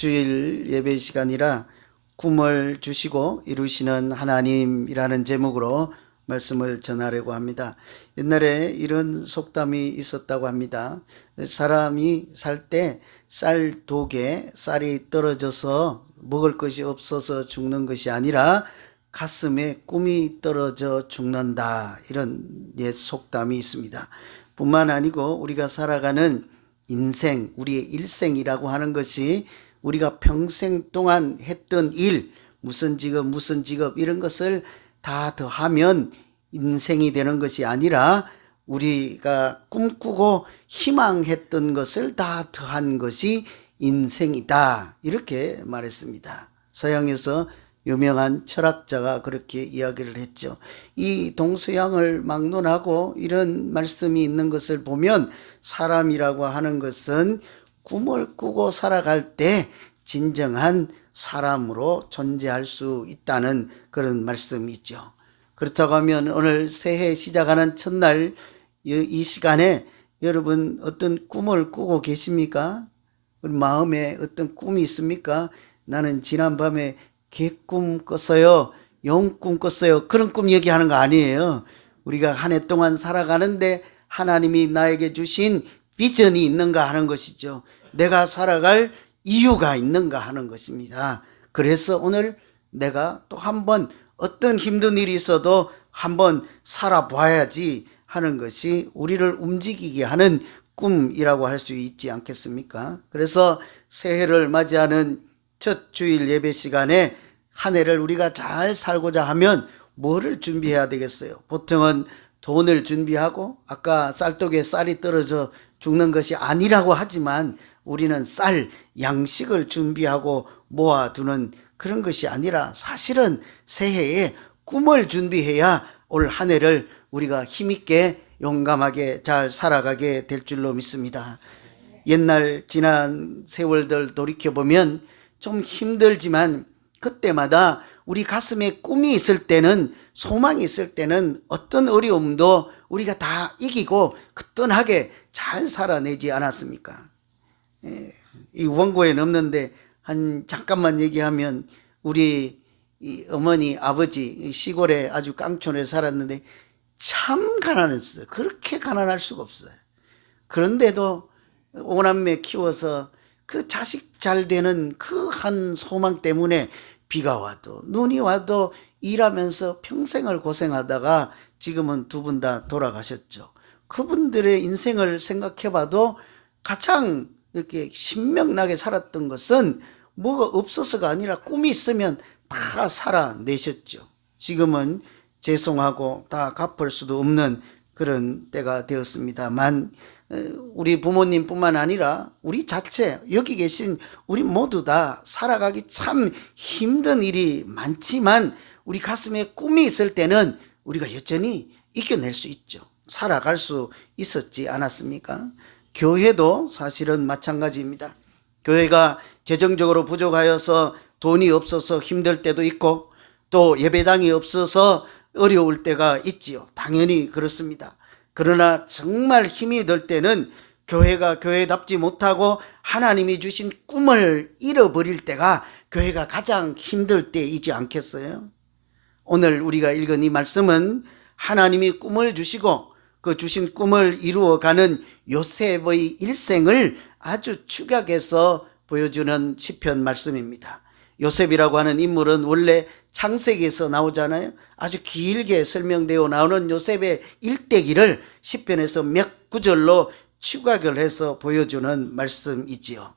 주일 예배 시간이라 꿈을 주시고 이루시는 하나님이라는 제목으로 말씀을 전하려고 합니다. 옛날에 이런 속담이 있었다고 합니다. 사람이 살 때 쌀 독에 쌀이 떨어져서 먹을 것이 없어서 죽는 것이 아니라 가슴에 꿈이 떨어져 죽는다, 이런 옛 속담이 있습니다. 뿐만 아니고 우리가 살아가는 인생, 우리의 일생이라고 하는 것이 우리가 평생 동안 했던 일, 무슨 직업 이런 것을 다 더하면 인생이 되는 것이 아니라 우리가 꿈꾸고 희망했던 것을 다 더한 것이 인생이다, 이렇게 말했습니다. 서양에서 유명한 철학자가 그렇게 이야기를 했죠. 이 동서양을 막론하고 이런 말씀이 있는 것을 보면 사람이라고 하는 것은 꿈을 꾸고 살아갈 때 진정한 사람으로 존재할 수 있다는 그런 말씀이 있죠. 그렇다고 하면 오늘 새해 시작하는 첫날 이 시간에 여러분 어떤 꿈을 꾸고 계십니까? 우리 마음에 어떤 꿈이 있습니까? 나는 지난밤에 개꿈 꿨어요, 용꿈 꿨어요, 그런 꿈 얘기하는 거 아니에요. 우리가 한 해 동안 살아가는데 하나님이 나에게 주신 비전이 있는가 하는 것이죠. 내가 살아갈 이유가 있는가 하는 것입니다. 그래서 오늘 내가 또 한번 어떤 힘든 일이 있어도 한번 살아봐야지 하는 것이 우리를 움직이게 하는 꿈이라고 할 수 있지 않겠습니까? 그래서 새해를 맞이하는 첫 주일 예배 시간에 한 해를 우리가 잘 살고자 하면 뭐를 준비해야 되겠어요? 보통은 돈을 준비하고 아까 쌀독에 쌀이 떨어져 죽는 것이 아니라고 하지만 우리는 쌀, 양식을 준비하고 모아두는 그런 것이 아니라 사실은 새해에 꿈을 준비해야 올 한 해를 우리가 힘있게 용감하게 잘 살아가게 될 줄로 믿습니다. 옛날 지난 세월들 돌이켜보면 좀 힘들지만 그때마다 우리 가슴에 꿈이 있을 때는, 소망이 있을 때는 어떤 어려움도 우리가 다 이기고 거뜬하게 잘 살아내지 않았습니까? 이 원고에는 없는데 한 잠깐만 얘기하면 우리 이 어머니 아버지 시골에 아주 깡촌에 살았는데 참 가난했어요. 그렇게 가난할 수가 없어요. 그런데도 오남매 키워서 그 자식 잘 되는 그 한 소망 때문에 비가 와도 눈이 와도 일하면서 평생을 고생하다가 지금은 두 분 다 돌아가셨죠. 그분들의 인생을 생각해봐도 가장 이렇게 신명나게 살았던 것은 뭐가 없어서가 아니라 꿈이 있으면 다 살아내셨죠. 지금은 죄송하고 다 갚을 수도 없는 그런 때가 되었습니다만 우리 부모님뿐만 아니라 우리 자체 여기 계신 우리 모두 다 살아가기 참 힘든 일이 많지만 우리 가슴에 꿈이 있을 때는 우리가 여전히 이겨낼 수 있죠. 살아갈 수 있었지 않았습니까? 교회도 사실은 마찬가지입니다. 교회가 재정적으로 부족하여서 돈이 없어서 힘들 때도 있고 또 예배당이 없어서 어려울 때가 있지요. 당연히 그렇습니다. 그러나 정말 힘이 들 때는 교회가 교회답지 못하고 하나님이 주신 꿈을 잃어버릴 때가 교회가 가장 힘들 때이지 않겠어요? 오늘 우리가 읽은 이 말씀은 하나님이 꿈을 주시고 그 주신 꿈을 이루어가는 요셉의 일생을 아주 축약해서 보여주는 시편 말씀입니다. 요셉이라고 하는 인물은 원래 창세기에서 나오잖아요. 아주 길게 설명되어 나오는 요셉의 일대기를 시편에서 몇 구절로 축약을 해서 보여주는 말씀이지요.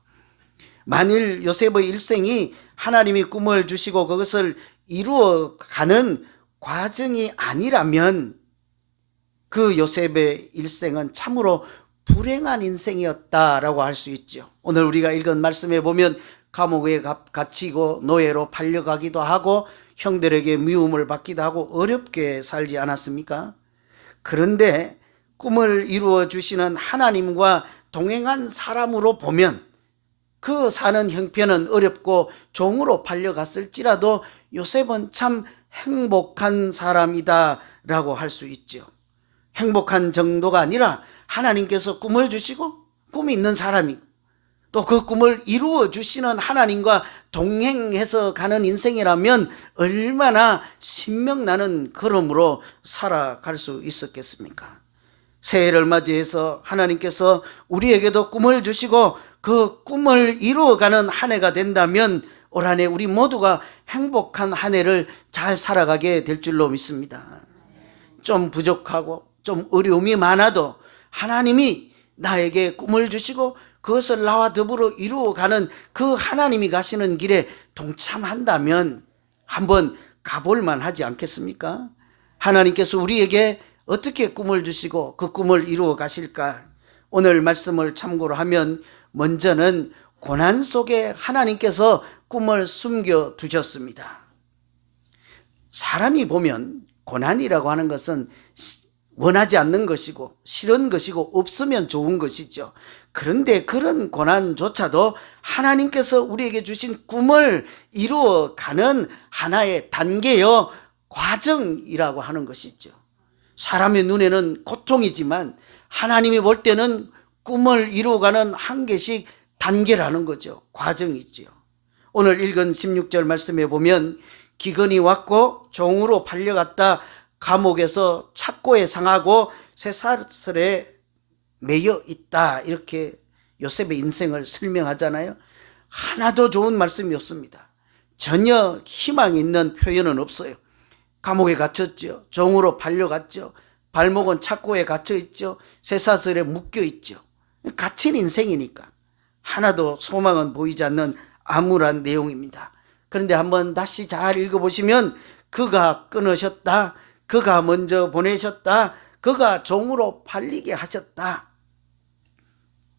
만일 요셉의 일생이 하나님이 꿈을 주시고 그것을 이루어가는 과정이 아니라면 그 요셉의 일생은 참으로 불행한 인생이었다라고 할 수 있죠. 오늘 우리가 읽은 말씀에 보면 감옥에 갇히고 노예로 팔려가기도 하고 형들에게 미움을 받기도 하고 어렵게 살지 않았습니까? 그런데 꿈을 이루어 주시는 하나님과 동행한 사람으로 보면 그 사는 형편은 어렵고 종으로 팔려갔을지라도 요셉은 참 행복한 사람이다 라고 할 수 있죠. 행복한 정도가 아니라 하나님께서 꿈을 주시고 꿈이 있는 사람이, 또 그 꿈을 이루어 주시는 하나님과 동행해서 가는 인생이라면 얼마나 신명나는 걸음으로 살아갈 수 있었겠습니까? 새해를 맞이해서 하나님께서 우리에게도 꿈을 주시고 그 꿈을 이루어가는 한 해가 된다면 올 한 해 우리 모두가 행복한 한 해를 잘 살아가게 될 줄로 믿습니다. 좀 부족하고 좀 어려움이 많아도 하나님이 나에게 꿈을 주시고 그것을 나와 더불어 이루어가는 그 하나님이 가시는 길에 동참한다면 한번 가볼만 하지 않겠습니까? 하나님께서 우리에게 어떻게 꿈을 주시고 그 꿈을 이루어 가실까? 오늘 말씀을 참고로 하면 먼저는 고난 속에 하나님께서 꿈을 숨겨 두셨습니다. 사람이 보면 고난이라고 하는 것은 원하지 않는 것이고 싫은 것이고 없으면 좋은 것이죠. 그런데 그런 고난조차도 하나님께서 우리에게 주신 꿈을 이루어가는 하나의 단계요 과정이라고 하는 것이죠. 사람의 눈에는 고통이지만 하나님이 볼 때는 꿈을 이루어가는 한 개씩 단계라는 거죠. 과정이죠. 오늘 읽은 16절 말씀에 보면 기근이 왔고 종으로 팔려갔다 감옥에서 착고에 상하고 쇠사슬에 매여 있다, 이렇게 요셉의 인생을 설명하잖아요. 하나도 좋은 말씀이 없습니다. 전혀 희망 있는 표현은 없어요. 감옥에 갇혔죠. 종으로 팔려갔죠. 발목은 착고에 갇혀 있죠. 쇠사슬에 묶여 있죠. 갇힌 인생이니까 하나도 소망은 보이지 않는 암울한 내용입니다. 그런데 한번 다시 잘 읽어보시면 그가 끊으셨다, 그가 먼저 보내셨다, 그가 종으로 팔리게 하셨다.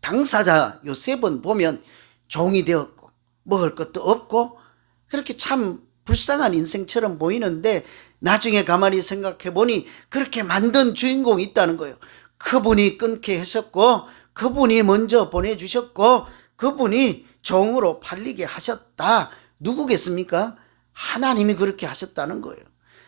당사자 요셉은 보면 종이 되었고 먹을 것도 없고 그렇게 참 불쌍한 인생처럼 보이는데 나중에 가만히 생각해 보니 그렇게 만든 주인공이 있다는 거예요. 그분이 끊게 하셨고 그분이 먼저 보내주셨고 그분이 종으로 팔리게 하셨다. 누구겠습니까? 하나님이 그렇게 하셨다는 거예요.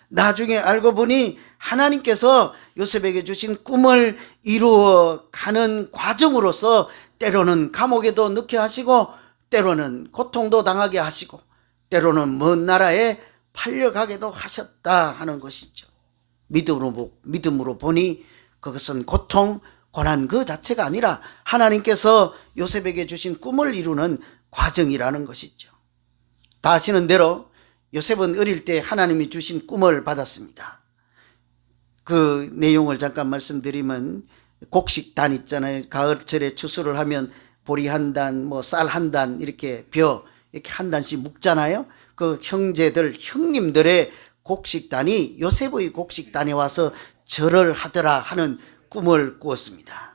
나중에 알고 보니 하나님께서 요셉에게 주신 꿈을 이루어가는 과정으로서 때로는 감옥에도 넣게 하시고 때로는 고통도 당하게 하시고 때로는 먼 나라에 팔려가게도 하셨다 하는 것이죠. 믿음으로 보니 그것은 고통, 고난 그 자체가 아니라 하나님께서 요셉에게 주신 꿈을 이루는 과정이라는 것이죠. 다 아시는 대로 요셉은 어릴 때 하나님이 주신 꿈을 받았습니다. 그 내용을 잠깐 말씀드리면 곡식단 있잖아요. 가을철에 추수를 하면 보리 한 단, 뭐 쌀 한 단, 이렇게 이렇게 한 단씩 묵잖아요. 그 형님들의 곡식단이 요셉의 곡식단에 와서 절을 하더라 하는 꿈을 꾸었습니다.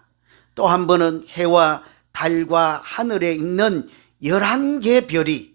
또 한 번은 해와 달과 하늘에 있는 11개 별이,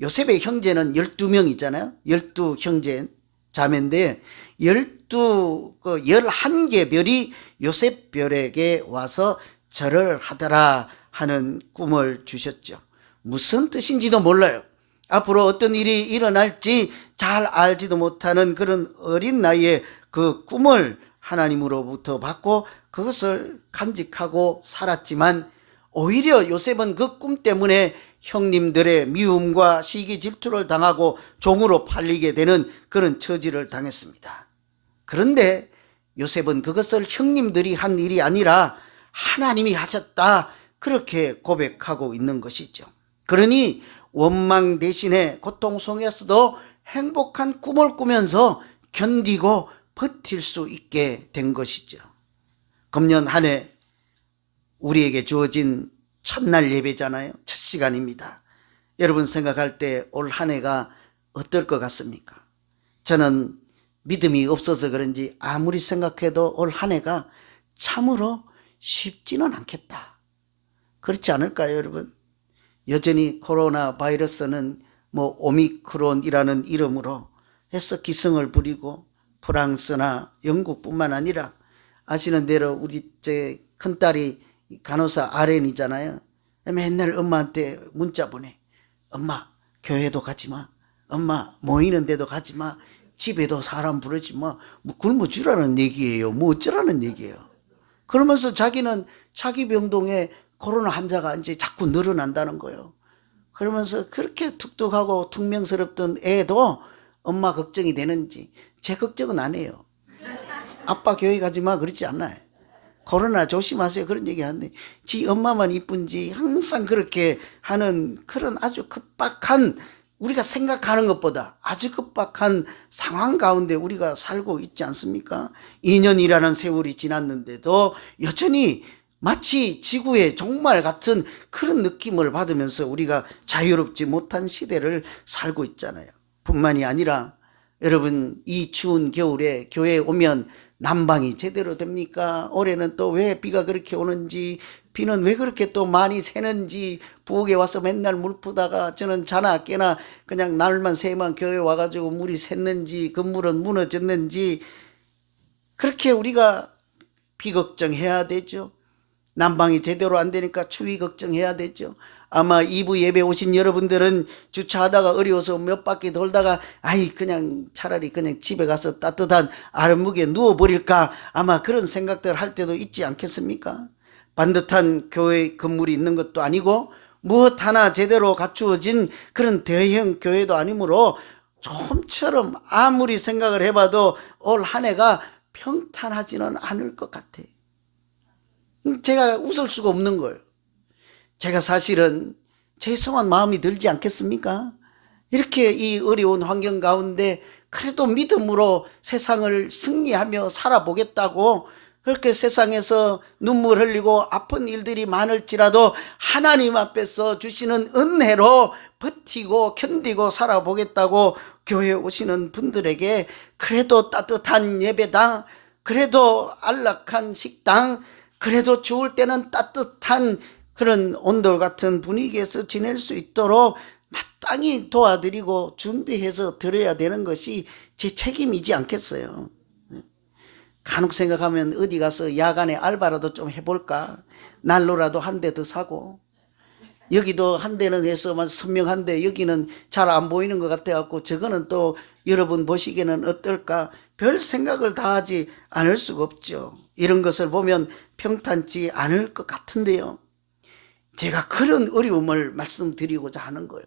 요셉의 형제는 12명 있잖아요. 12형제 자매인데 11개 별이 요셉 별에게 와서 절을 하더라 하는 꿈을 주셨죠. 무슨 뜻인지도 몰라요. 앞으로 어떤 일이 일어날지 잘 알지도 못하는 그런 어린 나이에 그 꿈을 하나님으로부터 받고 그것을 간직하고 살았지만 오히려 요셉은 그 꿈 때문에 형님들의 미움과 시기 질투를 당하고 종으로 팔리게 되는 그런 처지를 당했습니다. 그런데 요셉은 그것을 형님들이 한 일이 아니라 하나님이 하셨다, 그렇게 고백하고 있는 것이죠. 그러니 원망 대신에 고통 속에서도 행복한 꿈을 꾸면서 견디고 버틸 수 있게 된 것이죠. 금년 한 해 우리에게 주어진 첫날 예배잖아요. 첫 시간입니다. 여러분 생각할 때 올 한 해가 어떨 것 같습니까? 저는 믿음이 없어서 그런지 아무리 생각해도 올 한 해가 참으로 쉽지는 않겠다. 그렇지 않을까요, 여러분? 여전히 코로나 바이러스는 뭐 오미크론이라는 이름으로 해서 기승을 부리고 프랑스나 영국뿐만 아니라 아시는 대로 우리 제 큰딸이 간호사 RN이잖아요. 맨날 엄마한테 문자 보내. 엄마 교회도 가지 마. 엄마 모이는 데도 가지 마. 집에도 사람 부르지 마. 뭐 굶어 주라는 얘기예요. 뭐 어쩌라는 얘기예요. 그러면서 자기는 자기 병동에 코로나 환자가 이제 자꾸 늘어난다는 거예요. 그러면서 그렇게 툭툭하고 퉁명스럽던 애도 엄마 걱정이 되는지 제 걱정은 안 해요. 아빠 교회 가지 마 그러지 않아요. 코로나 조심하세요 그런 얘기 안 해. 지 엄마만 이쁜지 항상 그렇게 하는 그런 아주 급박한, 우리가 생각하는 것보다 아주 급박한 상황 가운데 우리가 살고 있지 않습니까? 2년이라는 세월이 지났는데도 여전히 마치 지구의 종말 같은 그런 느낌을 받으면서 우리가 자유롭지 못한 시대를 살고 있잖아요. 뿐만이 아니라 여러분, 이 추운 겨울에 교회에 오면 난방이 제대로 됩니까? 올해는 또 왜 비가 그렇게 오는지, 비는 왜 그렇게 또 많이 새는지, 부엌에 와서 맨날 물 푸다가 저는 자나 깨나 그냥 날만 새만 교회 와가지고 물이 샜는지 건물은 무너졌는지, 그렇게 우리가 비 걱정해야 되죠. 난방이 제대로 안 되니까 추위 걱정해야 되죠. 아마 2부 예배 오신 여러분들은 주차하다가 어려워서 몇 바퀴 돌다가 그냥 차라리 그냥 집에 가서 따뜻한 아랫목에 누워버릴까, 아마 그런 생각들 할 때도 있지 않겠습니까? 반듯한 교회 건물이 있는 것도 아니고 무엇 하나 제대로 갖추어진 그런 대형 교회도 아니므로 좀처럼 아무리 생각을 해봐도 올 한 해가 평탄하지는 않을 것 같아요. 제가 웃을 수가 없는 거예요. 제가 사실은 죄송한 마음이 들지 않겠습니까? 이렇게 이 어려운 환경 가운데 그래도 믿음으로 세상을 승리하며 살아보겠다고 그렇게 세상에서 눈물 흘리고 아픈 일들이 많을지라도 하나님 앞에서 주시는 은혜로 버티고 견디고 살아보겠다고 교회에 오시는 분들에게 그래도 따뜻한 예배당, 그래도 안락한 식당, 그래도 추울 때는 따뜻한 그런 온돌 같은 분위기에서 지낼 수 있도록 마땅히 도와드리고 준비해서 드려야 되는 것이 제 책임이지 않겠어요. 간혹 생각하면 어디 가서 야간에 알바라도 좀 해볼까, 난로라도 한 대 더 사고, 여기도 한 대는 해서 선명한데 여기는 잘 안 보이는 것 같아갖고 저거는 또 여러분 보시기에는 어떨까, 별 생각을 다 하지 않을 수가 없죠. 이런 것을 보면 평탄치 않을 것 같은데요, 제가 그런 어려움을 말씀드리고자 하는 거예요.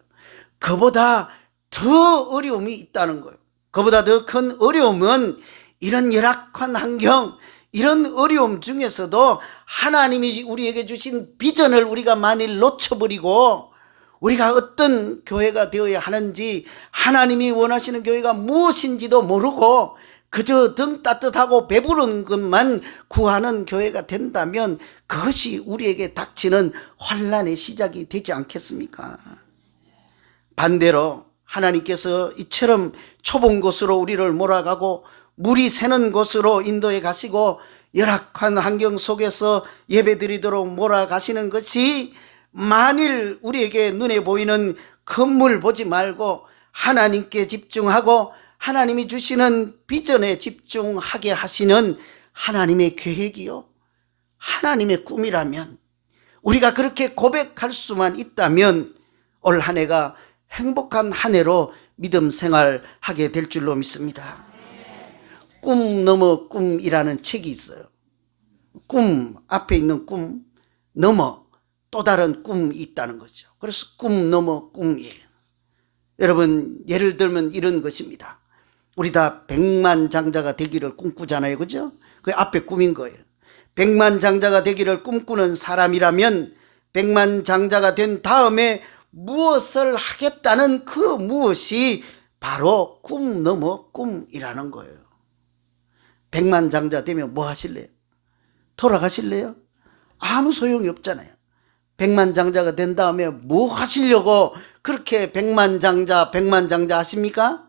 그보다 더 어려움이 있다는 거예요. 그보다 더 큰 어려움은 이런 열악한 환경, 이런 어려움 중에서도 하나님이 우리에게 주신 비전을 우리가 만일 놓쳐버리고 우리가 어떤 교회가 되어야 하는지, 하나님이 원하시는 교회가 무엇인지도 모르고 그저 등 따뜻하고 배부른 것만 구하는 교회가 된다면 그것이 우리에게 닥치는 환난의 시작이 되지 않겠습니까? 반대로 하나님께서 이처럼 좁은 곳으로 우리를 몰아가고 물이 새는 곳으로 인도해 가시고 열악한 환경 속에서 예배드리도록 몰아가시는 것이, 만일 우리에게 눈에 보이는 건물 보지 말고 하나님께 집중하고 하나님이 주시는 비전에 집중하게 하시는 하나님의 계획이요, 하나님의 꿈이라면, 우리가 그렇게 고백할 수만 있다면 올 한 해가 행복한 한 해로 믿음 생활하게 될 줄로 믿습니다. 꿈 넘어 꿈이라는 책이 있어요. 꿈, 앞에 있는 꿈 넘어 또 다른 꿈이 있다는 거죠. 그래서 꿈 넘어 꿈이에요. 여러분, 예를 들면 이런 것입니다. 우리 다 백만장자가 되기를 꿈꾸잖아요, 그죠? 그게 앞에 꿈인 거예요. 백만장자가 되기를 꿈꾸는 사람이라면 백만장자가 된 다음에 무엇을 하겠다는 그 무엇이 바로 꿈 넘어 꿈이라는 거예요. 백만장자 되면 뭐 하실래요? 돌아가실래요? 아무 소용이 없잖아요. 백만장자가 된 다음에 뭐 하시려고 그렇게 백만장자 하십니까?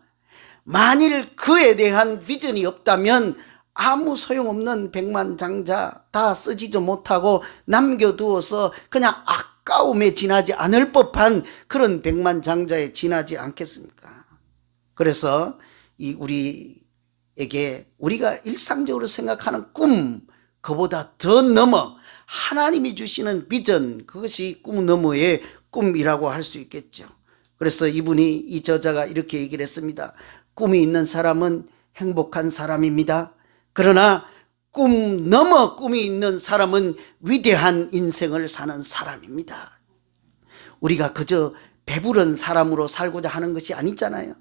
만일 그에 대한 비전이 없다면 아무 소용없는 백만장자, 다 쓰지도 못하고 남겨두어서 그냥 아까움에 지나지 않을 법한 그런 백만장자에 지나지 않겠습니까? 그래서 우리에게 우리가 일상적으로 생각하는 꿈, 그보다 더 넘어 하나님이 주시는 비전, 그것이 꿈 너머의 꿈이라고 할 수 있겠죠. 그래서 이 저자가 이렇게 얘기를 했습니다. 꿈이 있는 사람은 행복한 사람입니다. 그러나 꿈 넘어 꿈이 있는 사람은 위대한 인생을 사는 사람입니다. 우리가 그저 배부른 사람으로 살고자 하는 것이 아니잖아요.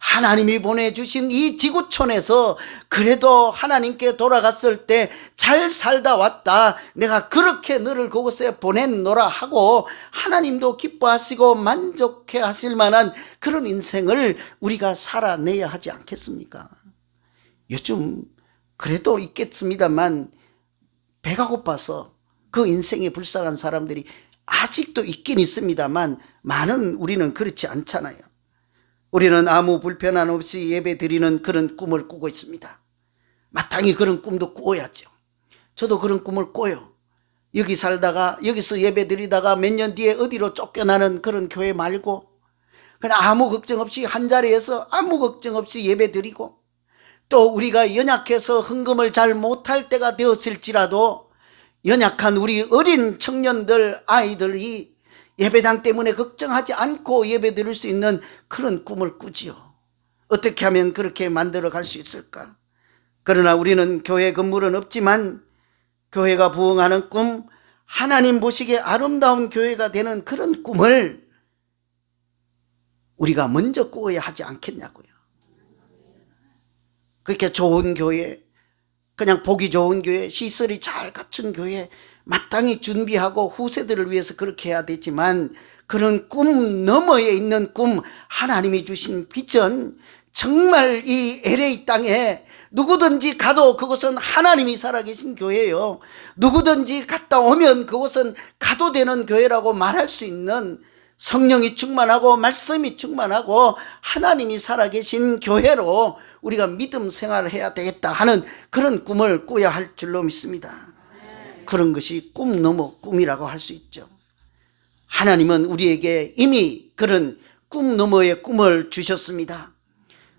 하나님이 보내주신 이 지구촌에서 그래도 하나님께 돌아갔을 때 잘 살다 왔다, 내가 그렇게 너를 그곳에 보냈노라 하고 하나님도 기뻐하시고 만족해 하실 만한 그런 인생을 우리가 살아내야 하지 않겠습니까? 요즘 그래도 있겠습니다만 배가 고파서 그 인생에 불쌍한 사람들이 아직도 있긴 있습니다만 많은 우리는 그렇지 않잖아요. 우리는 아무 불편함 없이 예배 드리는 그런 꿈을 꾸고 있습니다. 마땅히 그런 꿈도 꾸어야죠. 저도 그런 꿈을 꿔요. 여기 살다가 여기서 예배 드리다가 몇 년 뒤에 어디로 쫓겨나는 그런 교회 말고 그냥 아무 걱정 없이 한자리에서 아무 걱정 없이 예배 드리고, 또 우리가 연약해서 헌금을 잘 못할 때가 되었을지라도 연약한 우리 어린 청년들, 아이들이 예배당 때문에 걱정하지 않고 예배 드릴 수 있는 그런 꿈을 꾸지요. 어떻게 하면 그렇게 만들어 갈 수 있을까? 그러나 우리는 교회 건물은 없지만 교회가 부흥하는 꿈, 하나님 보시기에 아름다운 교회가 되는 그런 꿈을 우리가 먼저 꾸어야 하지 않겠냐고요. 그렇게 좋은 교회, 그냥 보기 좋은 교회, 시설이 잘 갖춘 교회 마땅히 준비하고 후세들을 위해서 그렇게 해야 되지만, 그런 꿈 너머에 있는 꿈, 하나님이 주신 비전, 정말 이 LA 땅에 누구든지 가도 그곳은 하나님이 살아계신 교회예요. 누구든지 갔다 오면 그곳은 가도 되는 교회라고 말할 수 있는, 성령이 충만하고 말씀이 충만하고 하나님이 살아계신 교회로 우리가 믿음 생활을 해야 되겠다 하는 그런 꿈을 꾸어야 할 줄로 믿습니다. 그런 것이 꿈 넘어 꿈이라고 할 수 있죠. 하나님은 우리에게 이미 그런 꿈 너머의 꿈을 주셨습니다.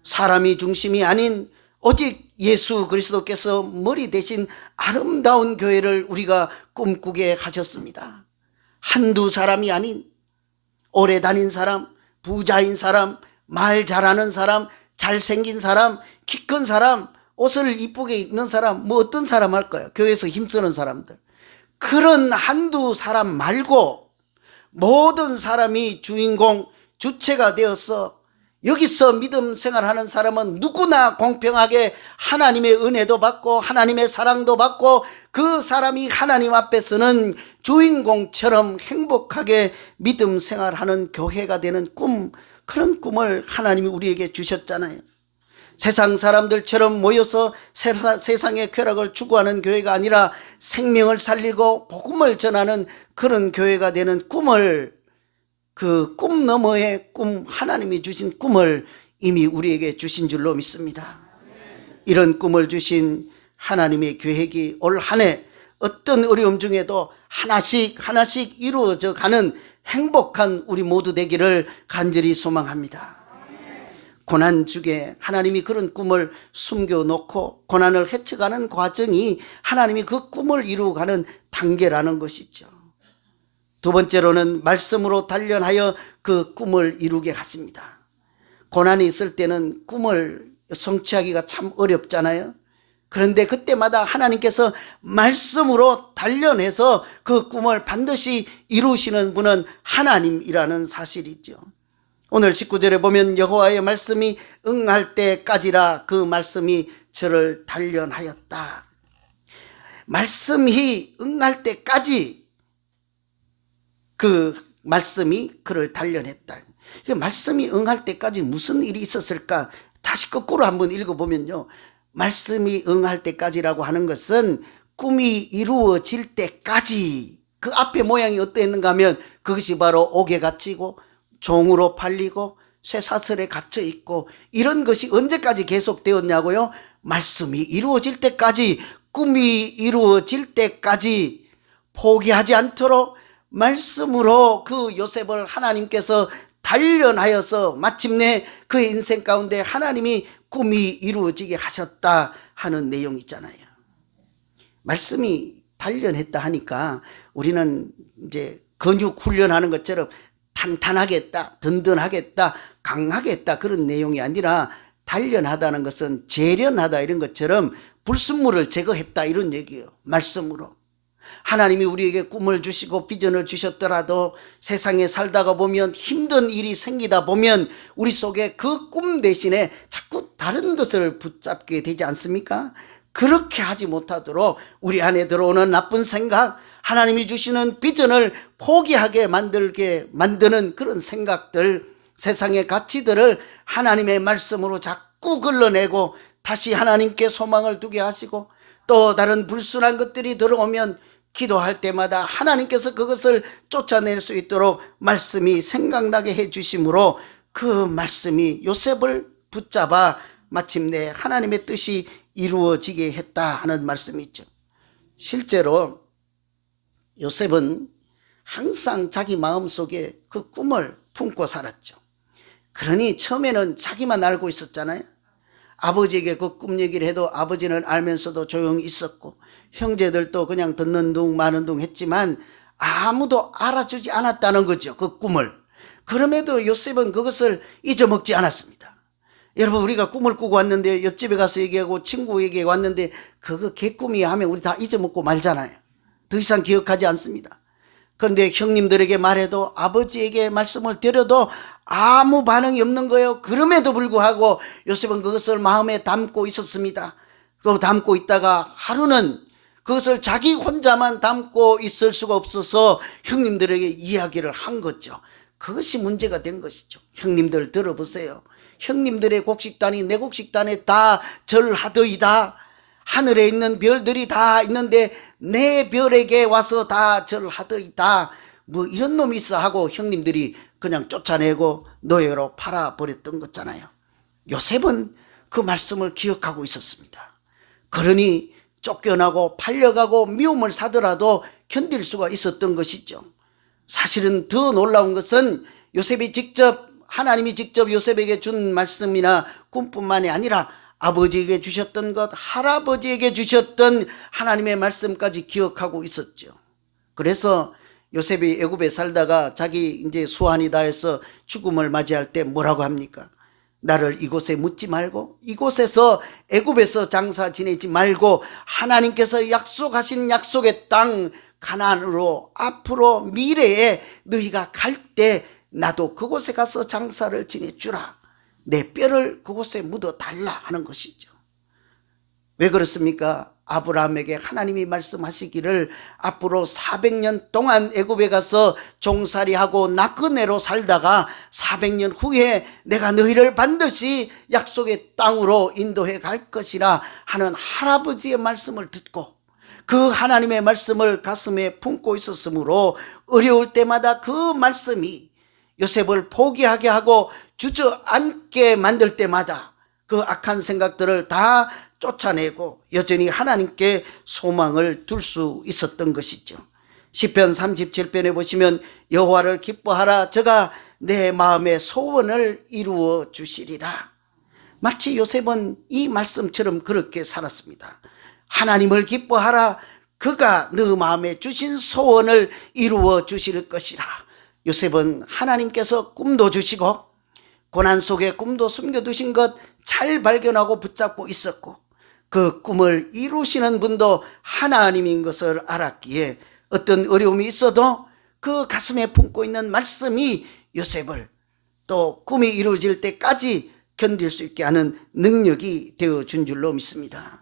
사람이 중심이 아닌 오직 예수 그리스도께서 머리 대신 아름다운 교회를 우리가 꿈꾸게 하셨습니다. 한두 사람이 아닌, 오래 다닌 사람, 부자인 사람, 말 잘하는 사람, 잘생긴 사람, 키 큰 사람, 옷을 이쁘게 입는 사람, 뭐 어떤 사람 할까요? 교회에서 힘쓰는 사람들. 그런 한두 사람 말고 모든 사람이 주인공, 주체가 되어서 여기서 믿음 생활하는 사람은 누구나 공평하게 하나님의 은혜도 받고 하나님의 사랑도 받고 그 사람이 하나님 앞에서는 주인공처럼 행복하게 믿음 생활하는 교회가 되는 꿈, 그런 꿈을 하나님이 우리에게 주셨잖아요. 세상 사람들처럼 모여서 세상의 쾌락을 추구하는 교회가 아니라 생명을 살리고 복음을 전하는 그런 교회가 되는 꿈을, 그 꿈 너머의 꿈, 하나님이 주신 꿈을 이미 우리에게 주신 줄로 믿습니다. 이런 꿈을 주신 하나님의 계획이 올 한 해 어떤 어려움 중에도 하나씩 하나씩 이루어져 가는 행복한 우리 모두 되기를 간절히 소망합니다. 고난 중에 하나님이 그런 꿈을 숨겨놓고 고난을 헤쳐가는 과정이 하나님이 그 꿈을 이루어가는 단계라는 것이죠. 두 번째로는 말씀으로 단련하여 그 꿈을 이루게 하십니다. 고난이 있을 때는 꿈을 성취하기가 참 어렵잖아요. 그런데 그때마다 하나님께서 말씀으로 단련해서 그 꿈을 반드시 이루시는 분은 하나님이라는 사실이죠. 오늘 19절에 보면 여호와의 말씀이 응할 때까지라 그 말씀이 저를 단련하였다. 말씀이 응할 때까지 그 말씀이 그를 단련했다. 말씀이 응할 때까지 무슨 일이 있었을까? 다시 거꾸로 한번 읽어보면요, 말씀이 응할 때까지라고 하는 것은 꿈이 이루어질 때까지, 그 앞에 모양이 어떠했는가 하면 그것이 바로 옥에 갇히고 종으로 팔리고 쇠사슬에 갇혀 있고 이런 것이 언제까지 계속되었냐고요? 말씀이 이루어질 때까지, 꿈이 이루어질 때까지 포기하지 않도록 말씀으로 그 요셉을 하나님께서 단련하여서 마침내 그의 인생 가운데 하나님이 꿈이 이루어지게 하셨다 하는 내용이 있잖아요. 말씀이 단련했다 하니까 우리는 이제 근육 훈련하는 것처럼 탄탄하겠다, 든든하겠다, 강하겠다 그런 내용이 아니라, 단련하다는 것은 재련하다 이런 것처럼 불순물을 제거했다, 이런 얘기예요. 말씀으로. 하나님이 우리에게 꿈을 주시고 비전을 주셨더라도 세상에 살다가 보면 힘든 일이 생기다 보면 우리 속에 그 꿈 대신에 자꾸 다른 것을 붙잡게 되지 않습니까? 그렇게 하지 못하도록 우리 안에 들어오는 나쁜 생각, 하나님이 주시는 비전을 포기하게 만드는 그런 생각들, 세상의 가치들을 하나님의 말씀으로 자꾸 걸러내고 다시 하나님께 소망을 두게 하시고, 또 다른 불순한 것들이 들어오면 기도할 때마다 하나님께서 그것을 쫓아낼 수 있도록 말씀이 생각나게 해주심으로 그 말씀이 요셉을 붙잡아 마침내 하나님의 뜻이 이루어지게 했다 하는 말씀이 있죠. 실제로 요셉은 항상 자기 마음속에 그 꿈을 품고 살았죠. 그러니 처음에는 자기만 알고 있었잖아요. 아버지에게 그 꿈 얘기를 해도 아버지는 알면서도 조용히 있었고, 형제들도 그냥 듣는 둥 마는 둥 했지만 아무도 알아주지 않았다는 거죠, 그 꿈을. 그럼에도 요셉은 그것을 잊어먹지 않았습니다. 여러분, 우리가 꿈을 꾸고 왔는데 옆집에 가서 얘기하고 친구에게 왔는데 그거 개꿈이야 하면 우리 다 잊어먹고 말잖아요. 더 이상 기억하지 않습니다. 그런데 형님들에게 말해도, 아버지에게 말씀을 드려도 아무 반응이 없는 거예요. 그럼에도 불구하고 요셉은 그것을 마음에 담고 있었습니다. 또 담고 있다가 하루는 그것을 자기 혼자만 담고 있을 수가 없어서 형님들에게 이야기를 한 거죠. 그것이 문제가 된 것이죠. 형님들 들어보세요. 형님들의 곡식단이 내 곡식단에 다 절하더이다. 하늘에 있는 별들이 다 있는데 내 별에게 와서 다 절하더이다. 뭐 이런 놈이 있어 하고 형님들이 그냥 쫓아내고 노예로 팔아버렸던 거잖아요. 요셉은 그 말씀을 기억하고 있었습니다. 그러니 쫓겨나고 팔려가고 미움을 사더라도 견딜 수가 있었던 것이죠. 사실은 더 놀라운 것은 하나님이 직접 요셉에게 준 말씀이나 꿈뿐만이 아니라 아버지에게 주셨던 것, 할아버지에게 주셨던 하나님의 말씀까지 기억하고 있었죠. 그래서 요셉이 애굽에 살다가 자기 이제 수한이 다해서 죽음을 맞이할 때 뭐라고 합니까? 나를 이곳에 묻지 말고, 이곳에서 애굽에서 장사 지내지 말고 하나님께서 약속하신 약속의 땅 가나안으로 앞으로 미래에 너희가 갈 때 나도 그곳에 가서 장사를 지내주라. 내 뼈를 그곳에 묻어달라 하는 것이죠. 왜 그렇습니까? 아브라함에게 하나님이 말씀하시기를 앞으로 400년 동안 애굽에 가서 종살이하고 나그네로 살다가 400년 후에 내가 너희를 반드시 약속의 땅으로 인도해 갈 것이라 하는 할아버지의 말씀을 듣고 그 하나님의 말씀을 가슴에 품고 있었으므로 어려울 때마다 그 말씀이 요셉을 포기하게 하고 주저앉게 만들 때마다 그 악한 생각들을 다 쫓아내고 여전히 하나님께 소망을 둘 수 있었던 것이죠. 시편 37편에 보시면 여호와를 기뻐하라, 저가 내 마음의 소원을 이루어 주시리라. 마치 요셉은 이 말씀처럼 그렇게 살았습니다. 하나님을 기뻐하라, 그가 네 마음에 주신 소원을 이루어 주실 것이라. 요셉은 하나님께서 꿈도 주시고 고난 속에 꿈도 숨겨두신 것 잘 발견하고 붙잡고 있었고, 그 꿈을 이루시는 분도 하나님인 것을 알았기에 어떤 어려움이 있어도 그 가슴에 품고 있는 말씀이 요셉을 또 꿈이 이루어질 때까지 견딜 수 있게 하는 능력이 되어준 줄로 믿습니다.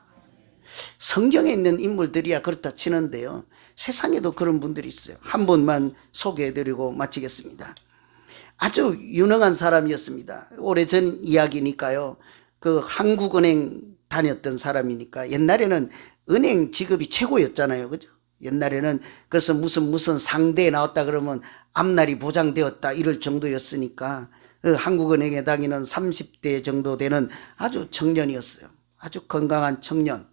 성경에 있는 인물들이야 그렇다 치는데요, 세상에도 그런 분들이 있어요. 한 분만 소개해드리고 마치겠습니다. 아주 유능한 사람이었습니다. 오래전 이야기니까요. 그 한국은행 다녔던 사람이니까 옛날에는 은행 직업이 최고였잖아요. 그죠? 옛날에는 그래서 무슨 상대에 나왔다 그러면 앞날이 보장되었다 이럴 정도였으니까 그 한국은행에 다니는 30대 정도 되는 아주 청년이었어요. 아주 건강한 청년.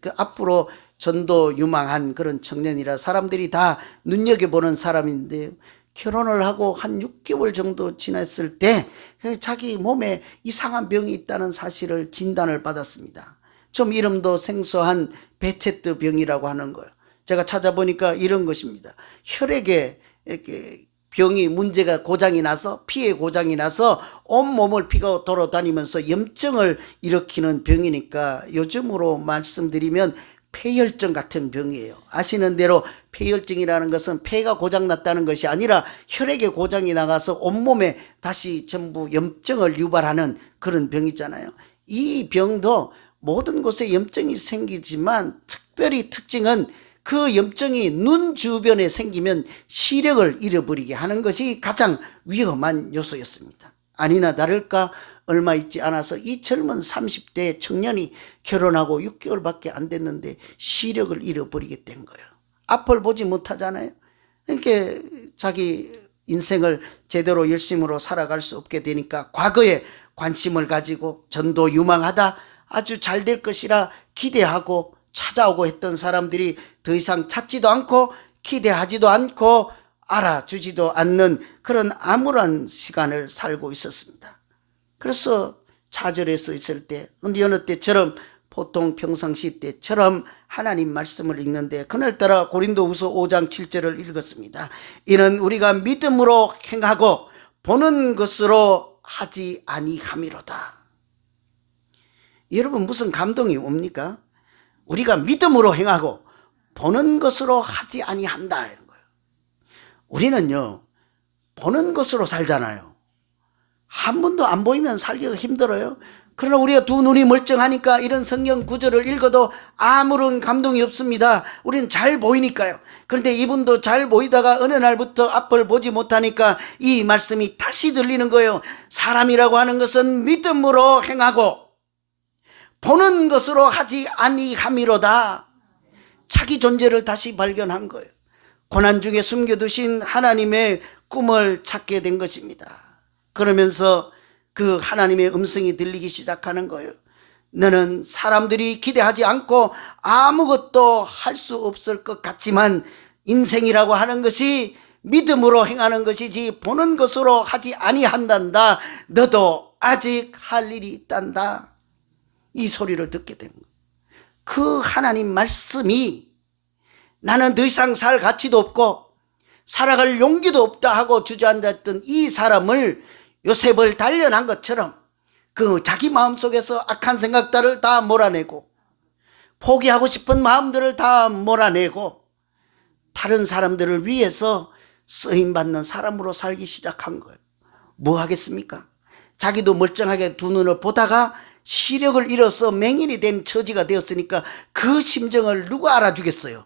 그 앞으로 전도 유망한 그런 청년이라 사람들이 다 눈여겨보는 사람인데, 결혼을 하고 한 6개월 정도 지났을 때 자기 몸에 이상한 병이 있다는 사실을 진단을 받았습니다. 좀 이름도 생소한 베체트 병이라고 하는 거예요. 제가 찾아보니까 이런 것입니다. 혈액에 이렇게 병이 문제가 고장이 나서 피에 고장이 나서 온몸을 피가 돌아다니면서 염증을 일으키는 병이니까 요즘으로 말씀드리면 폐혈증 같은 병이에요. 아시는 대로 폐혈증이라는 것은 폐가 고장났다는 것이 아니라 혈액에 고장이 나가서 온몸에 다시 전부 염증을 유발하는 그런 병이잖아요. 이 병도 모든 곳에 염증이 생기지만 특별히 특징은 그 염증이 눈 주변에 생기면 시력을 잃어버리게 하는 것이 가장 위험한 요소였습니다. 아니나 다를까 얼마 있지 않아서 이 젊은 30대 청년이 결혼하고 6개월밖에 안 됐는데 시력을 잃어버리게 된 거예요. 앞을 보지 못하잖아요. 그러니까 자기 인생을 제대로 열심으로 살아갈 수 없게 되니까 과거에 관심을 가지고 전도 유망하다 아주 잘 될 것이라 기대하고 찾아오고 했던 사람들이 더 이상 찾지도 않고 기대하지도 않고 알아주지도 않는 그런 암울한 시간을 살고 있었습니다. 그래서 좌절해서 있을 때 어느 때처럼 보통 평상시 때처럼 하나님 말씀을 읽는데 그날따라 고린도후서 5장 7절을 읽었습니다. 이는 우리가 믿음으로 행하고 보는 것으로 하지 아니함이로다. 여러분 무슨 감동이 옵니까? 우리가 믿음으로 행하고 보는 것으로 하지 아니한다 이런 거예요. 우리는요 보는 것으로 살잖아요. 한 번도 안 보이면 살기가 힘들어요. 그러나 우리가 두 눈이 멀쩡하니까 이런 성경 구절을 읽어도 아무런 감동이 없습니다. 우리는 잘 보이니까요. 그런데 이분도 잘 보이다가 어느 날부터 앞을 보지 못하니까 이 말씀이 다시 들리는 거예요. 사람이라고 하는 것은 믿음으로 행하고 보는 것으로 하지 아니함이로다. 자기 존재를 다시 발견한 거예요. 고난 중에 숨겨두신 하나님의 꿈을 찾게 된 것입니다. 그러면서 그 하나님의 음성이 들리기 시작하는 거예요. 너는 사람들이 기대하지 않고 아무것도 할 수 없을 것 같지만 인생이라고 하는 것이 믿음으로 행하는 것이지 보는 것으로 하지 아니한단다. 너도 아직 할 일이 있단다. 이 소리를 듣게 된 거예요. 그 하나님 말씀이 나는 더 이상 살 가치도 없고 살아갈 용기도 없다 하고 주저앉았던 이 사람을 요셉을 단련한 것처럼 그 자기 마음속에서 악한 생각들을 다 몰아내고 포기하고 싶은 마음들을 다 몰아내고 다른 사람들을 위해서 쓰임받는 사람으로 살기 시작한 거예요. 뭐 하겠습니까? 자기도 멀쩡하게 두 눈을 보다가 시력을 잃어서 맹인이 된 처지가 되었으니까 그 심정을 누가 알아주겠어요?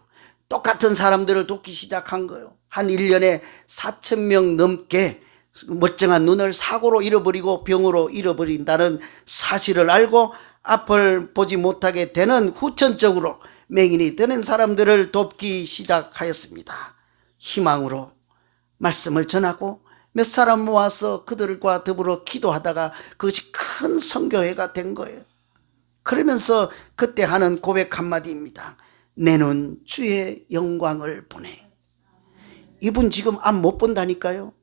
똑같은 사람들을 돕기 시작한 거예요. 한 1년에 4,000명 넘게 멀쩡한 눈을 사고로 잃어버리고 병으로 잃어버린다는 사실을 알고 앞을 보지 못하게 되는 후천적으로 맹인이 되는 사람들을 돕기 시작하였습니다. 희망으로 말씀을 전하고 몇 사람 모아서 그들과 더불어 기도하다가 그것이 큰 선교회가 된 거예요. 그러면서 그때 하는 고백 한마디입니다. 내 눈 주의 영광을 보네. 이분 지금 앞 못 본다니까요.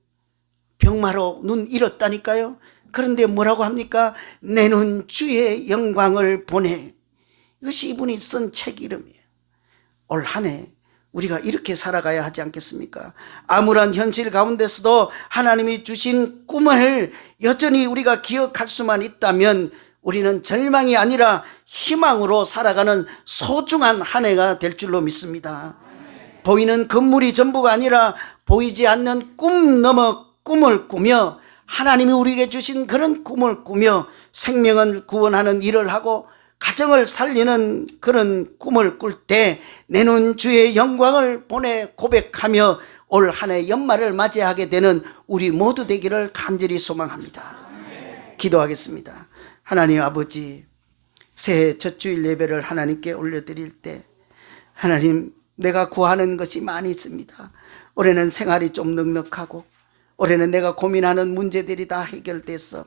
병마로 눈 잃었다니까요. 그런데 뭐라고 합니까? 내 눈 주의 영광을 보네. 이것이 이분이 쓴 책 이름이에요. 올 한 해 우리가 이렇게 살아가야 하지 않겠습니까? 암울한 현실 가운데서도 하나님이 주신 꿈을 여전히 우리가 기억할 수만 있다면 우리는 절망이 아니라 희망으로 살아가는 소중한 한 해가 될 줄로 믿습니다. 보이는 건물이 전부가 아니라 보이지 않는 꿈 넘어 꿈을 꾸며 하나님이 우리에게 주신 그런 꿈을 꾸며 생명을 구원하는 일을 하고 가정을 살리는 그런 꿈을 꿀 때 내 눈 주의 영광을 보내 고백하며 올 한 해 연말을 맞이하게 되는 우리 모두 되기를 간절히 소망합니다. 기도하겠습니다. 하나님 아버지, 새해 첫 주일 예배를 하나님께 올려드릴 때 하나님, 내가 구하는 것이 많이 있습니다. 올해는 생활이 좀 넉넉하고 올해는 내가 고민하는 문제들이 다 해결돼서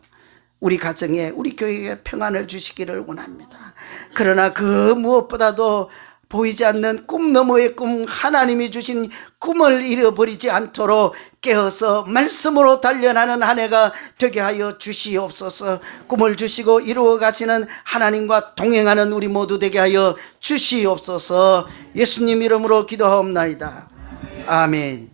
우리 가정에 우리 교회에 평안을 주시기를 원합니다. 그러나 그 무엇보다도 보이지 않는 꿈 너머의 꿈, 하나님이 주신 꿈을 잃어버리지 않도록 깨어서 말씀으로 단련하는 한 해가 되게 하여 주시옵소서. 꿈을 주시고 이루어 가시는 하나님과 동행하는 우리 모두 되게 하여 주시옵소서. 예수님 이름으로 기도하옵나이다. 아멘.